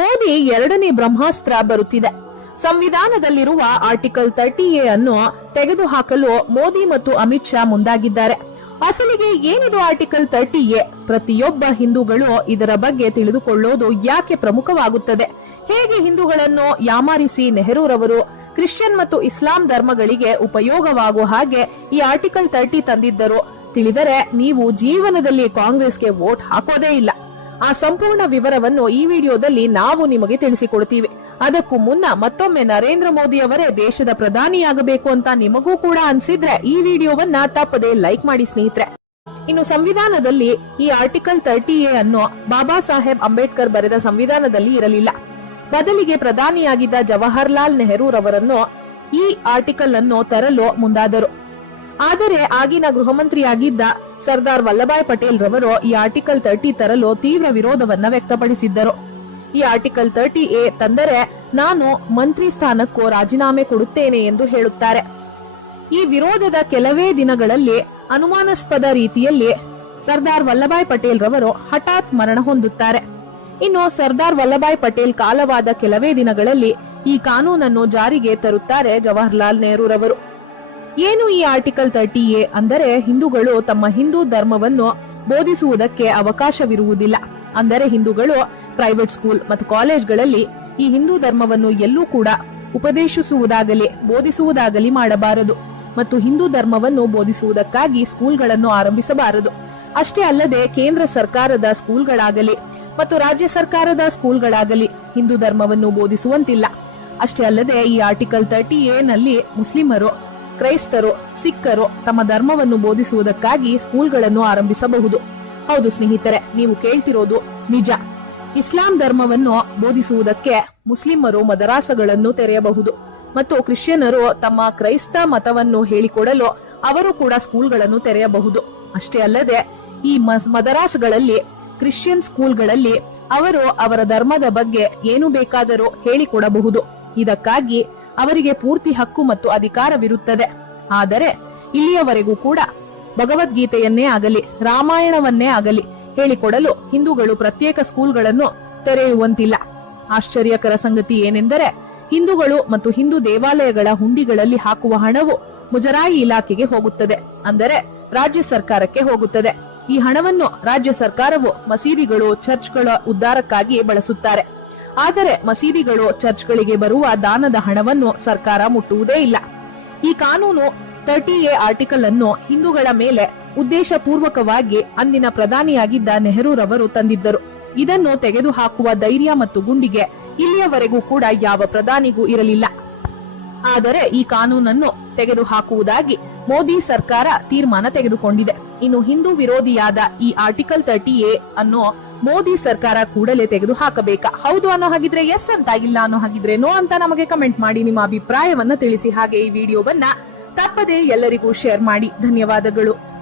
ಮೋದಿ ಎರಡನೇ ಬ್ರಹ್ಮಾಸ್ತ್ರ ಬರುತ್ತಿದೆ. ಸಂವಿಧಾನದಲ್ಲಿರುವ article 30A ಅನ್ನು ತೆಗೆದುಹಾಕಲು ಮೋದಿ ಮತ್ತು ಅಮಿತ್ ಶಾ ಮುಂದಾಗಿದ್ದಾರೆ. ಅಸಲಿಗೆ ಏನಿದು ಆರ್ಟಿಕಲ್ 30A? ಪ್ರತಿಯೊಬ್ಬ ಹಿಂದೂಗಳು ಇದರ ಬಗ್ಗೆ ತಿಳಿದುಕೊಳ್ಳೋದು ಯಾಕೆ ಪ್ರಮುಖವಾಗುತ್ತದೆ? ಹೇಗೆ ಹಿಂದೂಗಳನ್ನು ಯಾಮಾರಿಸಿ ನೆಹರೂರವರು ಕ್ರಿಶ್ಚಿಯನ್ ಮತ್ತು ಇಸ್ಲಾಂ ಧರ್ಮಗಳಿಗೆ ಉಪಯೋಗವಾಗುವ ಹಾಗೆ ಈ ಆರ್ಟಿಕಲ್ 30 ತಂದಿದ್ದರು ತಿಳಿದರೆ ನೀವು ಜೀವನದಲ್ಲಿ ಕಾಂಗ್ರೆಸ್ಗೆ ವೋಟ್ ಹಾಕೋದೇ ಇಲ್ಲ. ಆ ಸಂಪೂರ್ಣ ವಿವರವನ್ನು ಈ ವಿಡಿಯೋದಲ್ಲಿ ನಾವು ನಿಮಗೆ ತಿಳಿಸಿಕೊಡ್ತೀವಿ. ಅದಕ್ಕೂ ಮುನ್ನ ಮತ್ತೊಮ್ಮೆ ನರೇಂದ್ರ ಮೋದಿ ಅವರೇ ದೇಶದ ಪ್ರಧಾನಿಯಾಗಬೇಕು ಅಂತ ನಿಮಗೂ ಕೂಡ ಅನ್ಸಿದ್ರೆ ಈ ವಿಡಿಯೋವನ್ನ ತಪ್ಪದೆ ಲೈಕ್ ಮಾಡಿ ಸ್ನೇಹಿತರೆ. ಇನ್ನು ಸಂವಿಧಾನದಲ್ಲಿ ಈ ಆರ್ಟಿಕಲ್ 30A ಅನ್ನು ಬಾಬಾ ಸಾಹೇಬ್ ಅಂಬೇಡ್ಕರ್ ಬರೆದ ಸಂವಿಧಾನದಲ್ಲಿ ಇರಲಿಲ್ಲ. ಬದಲಿಗೆ ಪ್ರಧಾನಿಯಾಗಿದ್ದ ಜವಾಹರ್ಲಾಲ್ ನೆಹರೂರವರನ್ನು ಈ ಆರ್ಟಿಕಲ್ ಅನ್ನು ತರಲು ಮುಂದಾದರು. ಆದರೆ ಆಗಿನ ಗೃಹ ಮಂತ್ರಿಯಾಗಿದ್ದ ಸರ್ದಾರ್ ವಲ್ಲಭಾಯ್ ಪಟೇಲ್ ರವರು ಈ ಆರ್ಟಿಕಲ್ 30 ತರಲು ತೀವ್ರ ವಿರೋಧವನ್ನ ವ್ಯಕ್ತಪಡಿಸಿದ್ದರು. ಈ ಆರ್ಟಿಕಲ್ 30A ತಂದರೆ ನಾನು ಮಂತ್ರಿ ಸ್ಥಾನಕ್ಕೂ ರಾಜೀನಾಮೆ ಕೊಡುತ್ತೇನೆ ಎಂದು ಹೇಳುತ್ತಾರೆ. ಈ ವಿರೋಧದ ಕೆಲವೇ ದಿನಗಳಲ್ಲಿ ಅನುಮಾನಾಸ್ಪದ ರೀತಿಯಲ್ಲಿ ಸರ್ದಾರ್ ವಲ್ಲಭಾಯ್ ಪಟೇಲ್ ರವರು ಹಠಾತ್ ಮರಣ ಹೊಂದುತ್ತಾರೆ. ಇನ್ನು ಸರ್ದಾರ್ ವಲ್ಲಭಾಯ್ ಪಟೇಲ್ ಕಾಲವಾದ ಕೆಲವೇ ದಿನಗಳಲ್ಲಿ ಈ ಕಾನೂನನ್ನು ಜಾರಿಗೆ ತರುತ್ತಾರೆ ಜವಾಹರ್ಲಾಲ್ ನೆಹರೂರವರು. ಏನು ಈ ಆರ್ಟಿಕಲ್ 30A ಅಂದರೆ ಹಿಂದೂಗಳು ತಮ್ಮ ಹಿಂದೂ ಧರ್ಮವನ್ನು ಬೋಧಿಸುವುದಕ್ಕೆ ಅವಕಾಶವಿರುವುದಿಲ್ಲ. ಅಂದರೆ ಹಿಂದೂಗಳು ಪ್ರೈವೇಟ್ ಸ್ಕೂಲ್ ಮತ್ತು ಕಾಲೇಜ್ಗಳಲ್ಲಿ ಈ ಹಿಂದೂ ಧರ್ಮವನ್ನು ಎಲ್ಲೂ ಕೂಡ ಉಪದೇಶಿಸುವುದಾಗಲಿ ಬೋಧಿಸುವುದಾಗಲಿ ಮಾಡಬಾರದು ಮತ್ತು ಹಿಂದೂ ಧರ್ಮವನ್ನು ಬೋಧಿಸುವುದಕ್ಕಾಗಿ ಸ್ಕೂಲ್ಗಳನ್ನು ಆರಂಭಿಸಬಾರದು. ಅಷ್ಟೇ ಅಲ್ಲದೆ ಕೇಂದ್ರ ಸರ್ಕಾರದ ಸ್ಕೂಲ್ಗಳಾಗಲಿ ಮತ್ತು ರಾಜ್ಯ ಸರ್ಕಾರದ ಸ್ಕೂಲ್ಗಳಾಗಲಿ ಹಿಂದೂ ಧರ್ಮವನ್ನು ಬೋಧಿಸುವಂತಿಲ್ಲ. ಅಷ್ಟೇ ಅಲ್ಲದೆ ಈ ಆರ್ಟಿಕಲ್ 30A ನಲ್ಲಿ ಮುಸ್ಲಿಮರು, ಕ್ರೈಸ್ತರು, ಸಿಖ್ಖರು ತಮ್ಮ ಧರ್ಮವನ್ನು ಬೋಧಿಸುವುದಕ್ಕಾಗಿ ಸ್ಕೂಲ್ಗಳನ್ನು ಆರಂಭಿಸಬಹುದು. ಹೌದು ಸ್ನೇಹಿತರೆ, ನೀವು ಕೇಳ್ತಿರೋದು ನಿಜ. ಇಸ್ಲಾಂ ಧರ್ಮವನ್ನು ಬೋಧಿಸುವುದಕ್ಕೆ ಮುಸ್ಲಿಮರು ಮದರಾಸಗಳನ್ನು ತೆರೆಯಬಹುದು ಮತ್ತು ಕ್ರಿಶ್ಚಿಯನರು ತಮ್ಮ ಕ್ರೈಸ್ತ ಮತವನ್ನು ಹೇಳಿಕೊಡಲು ಅವರು ಕೂಡ ಸ್ಕೂಲ್ಗಳನ್ನು ತೆರೆಯಬಹುದು. ಅಷ್ಟೇ ಅಲ್ಲದೆ ಈ ಮದರಾಸಗಳಲ್ಲಿ ಕ್ರಿಶ್ಚಿಯನ್ ಸ್ಕೂಲ್ಗಳಲ್ಲಿ ಅವರು ಅವರ ಧರ್ಮದ ಬಗ್ಗೆ ಏನು ಬೇಕಾದರೂ ಹೇಳಿಕೊಡಬಹುದು. ಇದಕ್ಕಾಗಿ ಅವರಿಗೆ ಪೂರ್ತಿ ಹಕ್ಕು ಮತ್ತು ಅಧಿಕಾರವಿರುತ್ತದೆ. ಆದರೆ ಇಲ್ಲಿಯವರೆಗೂ ಕೂಡ ಭಗವದ್ಗೀತೆಯನ್ನೇ ಆಗಲಿ ರಾಮಾಯಣವನ್ನೇ ಆಗಲಿ ಹೇಳಿಕೊಡಲು ಹಿಂದೂಗಳು ಪ್ರತ್ಯೇಕ ಸ್ಕೂಲ್ಗಳನ್ನು ತೆರೆಯುವಂತಿಲ್ಲ. ಆಶ್ಚರ್ಯಕರ ಸಂಗತಿ ಏನೆಂದರೆ ಹಿಂದೂಗಳು ಮತ್ತು ಹಿಂದೂ ದೇವಾಲಯಗಳ ಹುಂಡಿಗಳಲ್ಲಿ ಹಾಕುವ ಹಣವು ಮುಜರಾಯಿ ಇಲಾಖೆಗೆ ಹೋಗುತ್ತದೆ, ಅಂದರೆ ರಾಜ್ಯ ಸರ್ಕಾರಕ್ಕೆ ಹೋಗುತ್ತದೆ. ಈ ಹಣವನ್ನು ರಾಜ್ಯ ಸರ್ಕಾರವು ಮಸೀದಿಗಳು, ಚರ್ಚ್ಗಳ ಉದ್ಧಾರಕ್ಕಾಗಿ ಬಳಸುತ್ತಾರೆ. ಆದರೆ ಮಸೀದಿಗಳು, ಚರ್ಚ್ಗಳಿಗೆ ಬರುವ ದಾನದ ಹಣವನ್ನು ಸರ್ಕಾರ ಮುಟ್ಟುವುದೇ ಇಲ್ಲ. ಈ ಕಾನೂನು 30A ಆರ್ಟಿಕಲ್ ಅನ್ನು ಹಿಂದೂಗಳ ಮೇಲೆ ಉದ್ದೇಶಪೂರ್ವಕವಾಗಿ ಅಂದಿನ ಪ್ರಧಾನಿಯಾಗಿದ್ದ ನೆಹರೂರವರು ತಂದಿದ್ದರು. ಇದನ್ನು ತೆಗೆದುಹಾಕುವ ಧೈರ್ಯ ಮತ್ತು ಗುಂಡಿಗೆ ಇಲ್ಲಿಯವರೆಗೂ ಕೂಡ ಯಾವ ಪ್ರಧಾನಿಗೂ ಇರಲಿಲ್ಲ. ಆದರೆ ಈ ಕಾನೂನನ್ನು ತೆಗೆದುಹಾಕುವುದಾಗಿ ಮೋದಿ ಸರ್ಕಾರ ತೀರ್ಮಾನ ತೆಗೆದುಕೊಂಡಿದೆ. ಇನ್ನು ಹಿಂದೂ ವಿರೋಧಿಯಾದ ಈ ಆರ್ಟಿಕಲ್ 30A ಅನ್ನು ಮೋದಿ ಸರ್ಕಾರ ಕೂಡಲೇ ತೆಗೆದು ಹಾಕಬೇಕಾ? ಹೌದು ಅನ್ನೋ ಹಾಗಿದ್ರೆ ಎಸ್ ಅಂತ, ಇಲ್ಲ ಅನ್ನೋ ಹಾಗಿದ್ರೆ ನೋ ಅಂತ ನಮಗೆ ಕಮೆಂಟ್ ಮಾಡಿ ನಿಮ್ಮ ಅಭಿಪ್ರಾಯವನ್ನ ತಿಳಿಸಿ. ಹಾಗೆ ಈ ವಿಡಿಯೋವನ್ನ ತಪ್ಪದೆ ಎಲ್ಲರಿಗೂ ಶೇರ್ ಮಾಡಿ. ಧನ್ಯವಾದಗಳು.